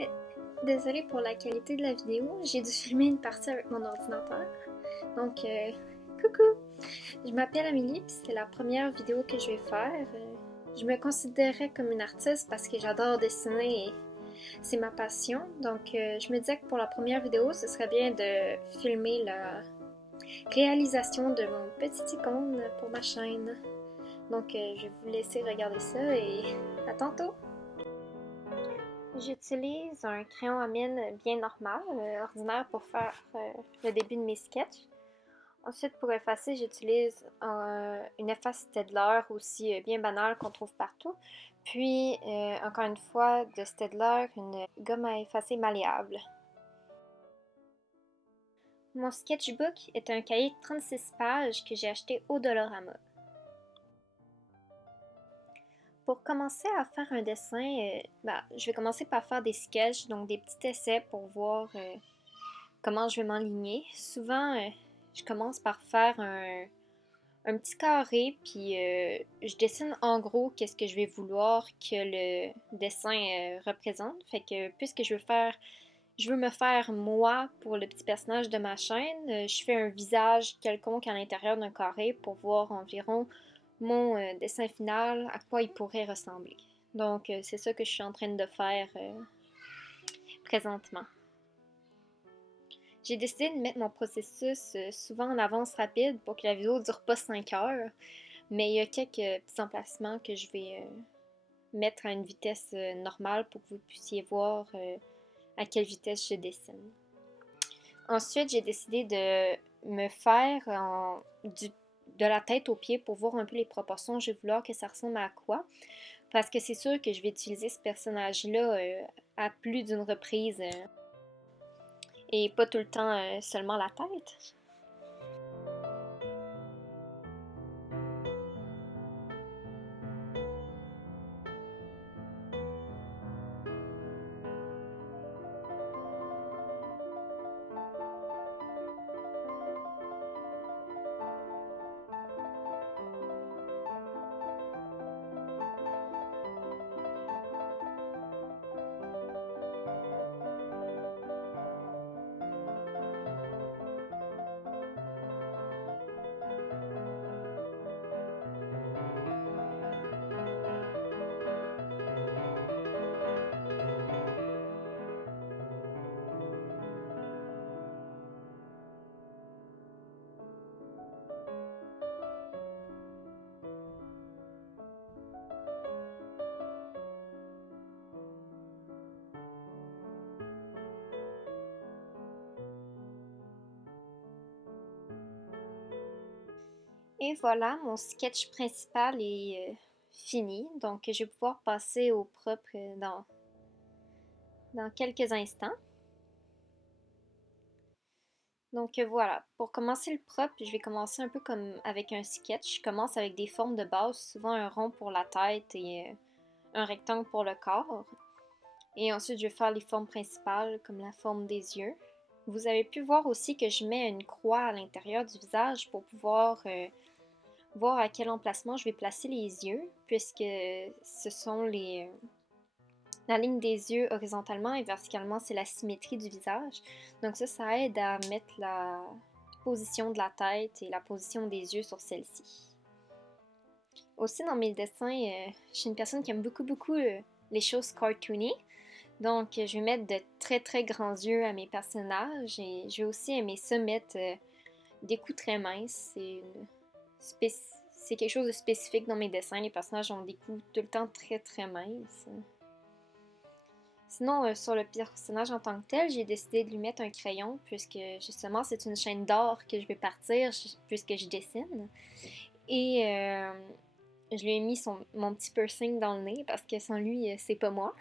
Euh, Désolée pour la qualité de la vidéo, j'ai dû filmer une partie avec mon ordinateur. Donc, coucou! Je m'appelle Amélie, puis c'est la première vidéo que je vais faire. Je me considérais comme une artiste parce que j'adore dessiner et c'est ma passion. Donc, je me disais que pour la première vidéo, ce serait bien de filmer la réalisation de mon petit icône pour ma chaîne. Donc, je vais vous laisser regarder ça et à tantôt! J'utilise un crayon à mine bien normal, ordinaire pour faire le début de mes sketchs. Ensuite, pour effacer, j'utilise une efface Staedtler aussi bien banale qu'on trouve partout. Puis, encore une fois, de Staedtler, une gomme à effacer malléable. Mon sketchbook est un cahier de 36 pages que j'ai acheté au Dollarama. Pour commencer à faire un dessin, je vais commencer par faire des sketchs, donc des petits essais pour voir comment je vais m'enligner. Souvent, je commence par faire un petit carré, puis je dessine en gros qu'est-ce que je vais vouloir que le dessin représente. Fait que puisque je veux me faire moi pour le petit personnage de ma chaîne, je fais un visage quelconque à l'intérieur d'un carré pour voir environ mon dessin final, à quoi il pourrait ressembler. Donc c'est ça que je suis en train de faire présentement. J'ai décidé de mettre mon processus souvent en avance rapide pour que la vidéo ne dure pas 5 heures, mais il y a quelques petits emplacements que je vais mettre à une vitesse normale pour que vous puissiez voir à quelle vitesse je dessine. Ensuite, j'ai décidé de me faire de la tête aux pieds pour voir un peu les proportions. Je vais vouloir que ça ressemble à quoi. Parce que c'est sûr que je vais utiliser ce personnage-là à plus d'une reprise et pas tout le temps seulement la tête. Et voilà, mon sketch principal est fini. Donc, je vais pouvoir passer au propre dans quelques instants. Donc voilà, pour commencer le propre, je vais commencer un peu comme avec un sketch. Je commence avec des formes de base, souvent un rond pour la tête et un rectangle pour le corps. Et ensuite, je vais faire les formes principales, comme la forme des yeux. Vous avez pu voir aussi que je mets une croix à l'intérieur du visage pour pouvoir voir à quel emplacement je vais placer les yeux, puisque ce sont la ligne des yeux horizontalement et verticalement, c'est la symétrie du visage. Donc ça aide à mettre la position de la tête et la position des yeux sur celle-ci. Aussi, dans mes dessins, je suis une personne qui aime beaucoup les choses cartoony. Donc, je vais mettre de très grands yeux à mes personnages et je vais aussi aimer ça mettre des coups très minces. C'est quelque chose de spécifique dans mes dessins. Les personnages ont des coups tout le temps très minces. Sinon, sur le personnage en tant que tel, j'ai décidé de lui mettre un crayon puisque justement c'est une chaîne d'or que je vais partir puisque je dessine. Et je lui ai mis mon petit piercing dans le nez parce que sans lui, c'est pas moi.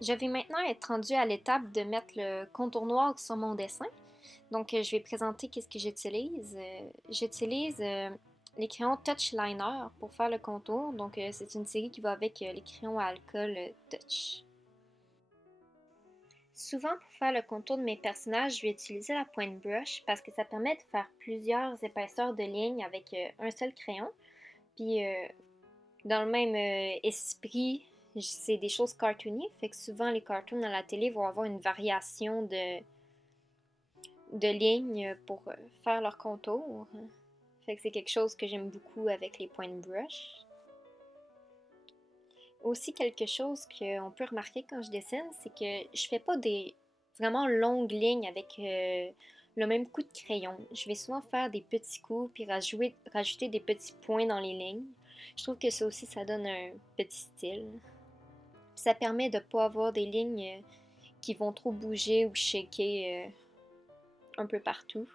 Je vais maintenant être rendue à l'étape de mettre le contour noir sur mon dessin. Donc, je vais présenter qu'est-ce que j'utilise. J'utilise les crayons Touch Liner pour faire le contour. Donc, c'est une série qui va avec les crayons à alcool Touch. Souvent, pour faire le contour de mes personnages, je vais utiliser la pointe brush parce que ça permet de faire plusieurs épaisseurs de lignes avec un seul crayon. Puis, dans le même esprit, c'est des choses cartoony, fait que souvent les cartoons à la télé vont avoir une variation de lignes pour faire leur contour. Fait que c'est quelque chose que j'aime beaucoup avec les pointes brush. Aussi, quelque chose qu'on peut remarquer quand je dessine, c'est que je fais pas des vraiment longues lignes avec le même coup de crayon. Je vais souvent faire des petits coups puis rajouter des petits points dans les lignes. Je trouve que ça aussi, ça donne un petit style. Puis ça permet de pas avoir des lignes qui vont trop bouger ou shaker un peu partout.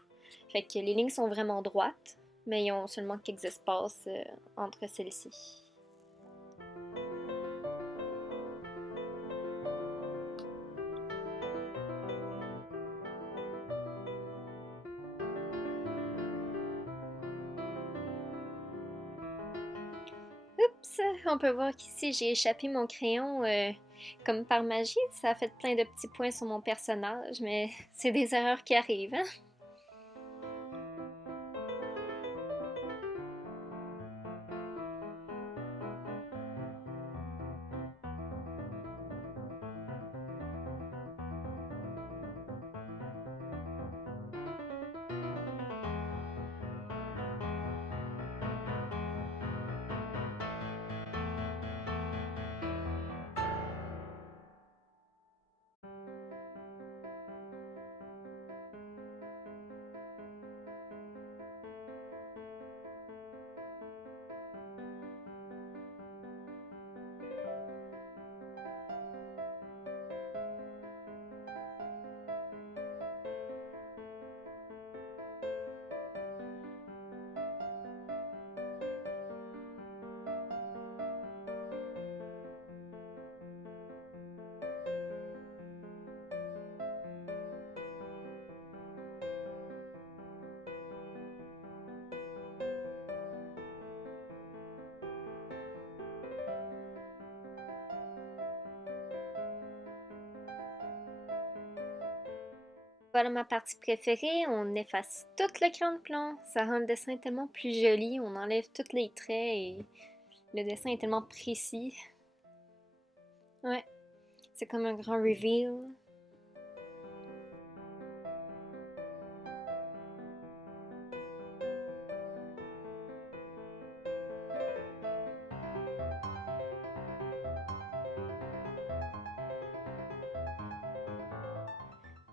Fait que les lignes sont vraiment droites, mais ils ont seulement quelques espaces entre celles-ci. Oups! On peut voir qu'ici j'ai échappé mon crayon comme par magie. Ça a fait plein de petits points sur mon personnage, mais c'est des erreurs qui arrivent, hein? Voilà ma partie préférée, on efface tout le crayon de plomb. Ça rend le dessin tellement plus joli, on enlève tous les traits et le dessin est tellement précis. Ouais, c'est comme un grand reveal.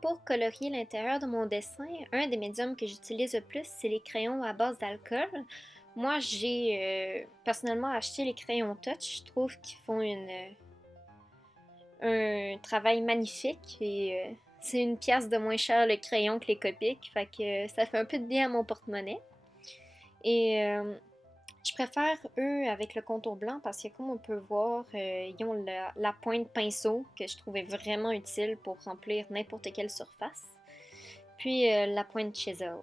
Pour colorier l'intérieur de mon dessin, un des médiums que j'utilise le plus, c'est les crayons à base d'alcool. Moi, j'ai personnellement acheté les crayons Touch. Je trouve qu'ils font un travail magnifique et c'est une pièce de moins cher le crayon que les Copics. Fait que ça fait un peu de bien à mon porte-monnaie. Et je préfère eux avec le contour blanc parce que comme on peut voir, ils ont la pointe pinceau que je trouvais vraiment utile pour remplir n'importe quelle surface. Puis la pointe chisel.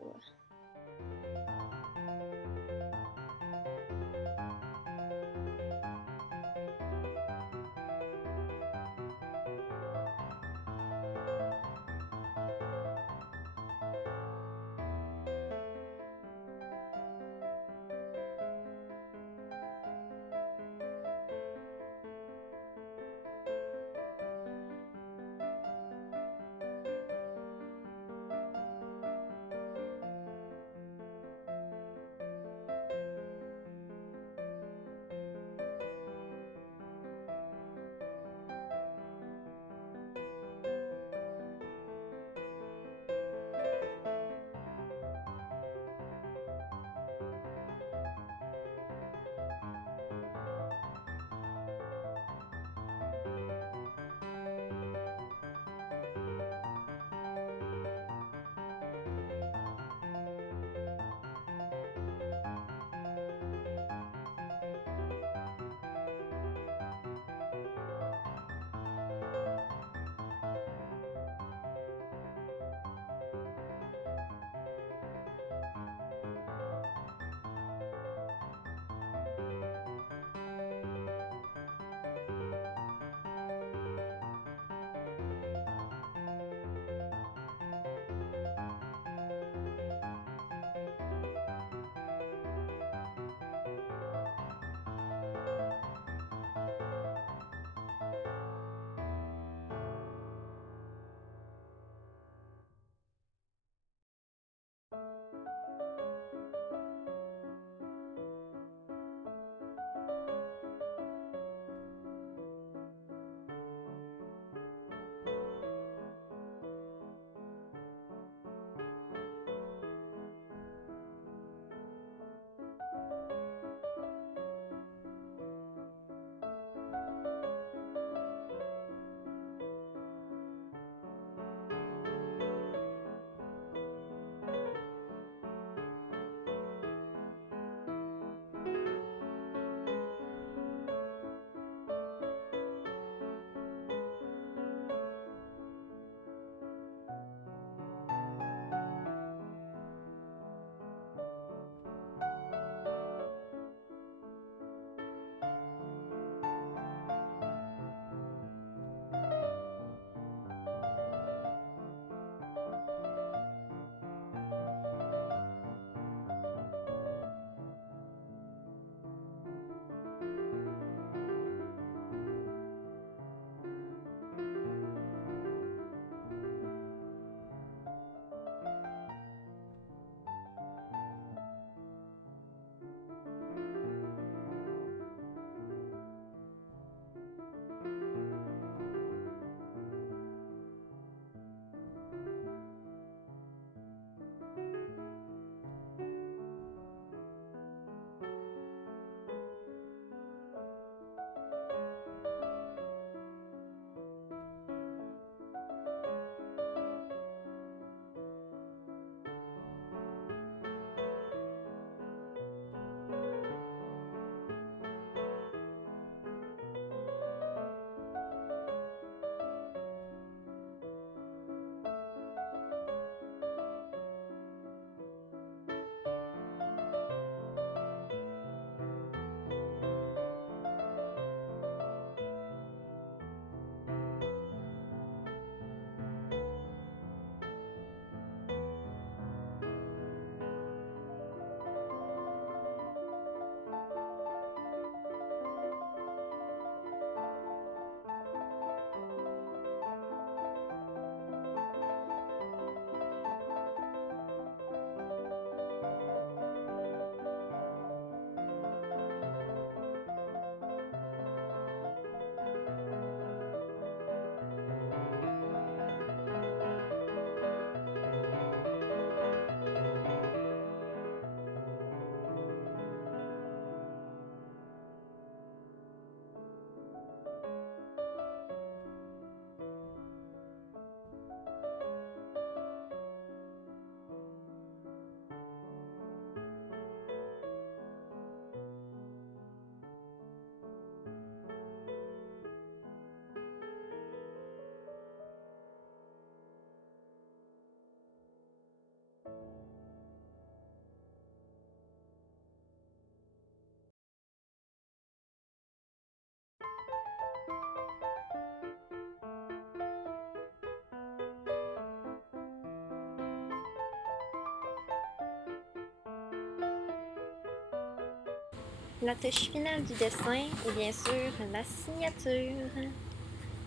La touche finale du dessin est bien sûr la signature.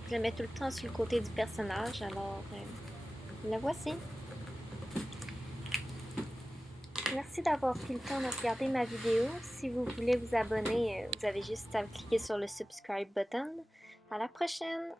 Je la mets tout le temps sur le côté du personnage, alors la voici. Merci d'avoir pris le temps de regarder ma vidéo. Si vous voulez vous abonner, vous avez juste à cliquer sur le subscribe button. À la prochaine!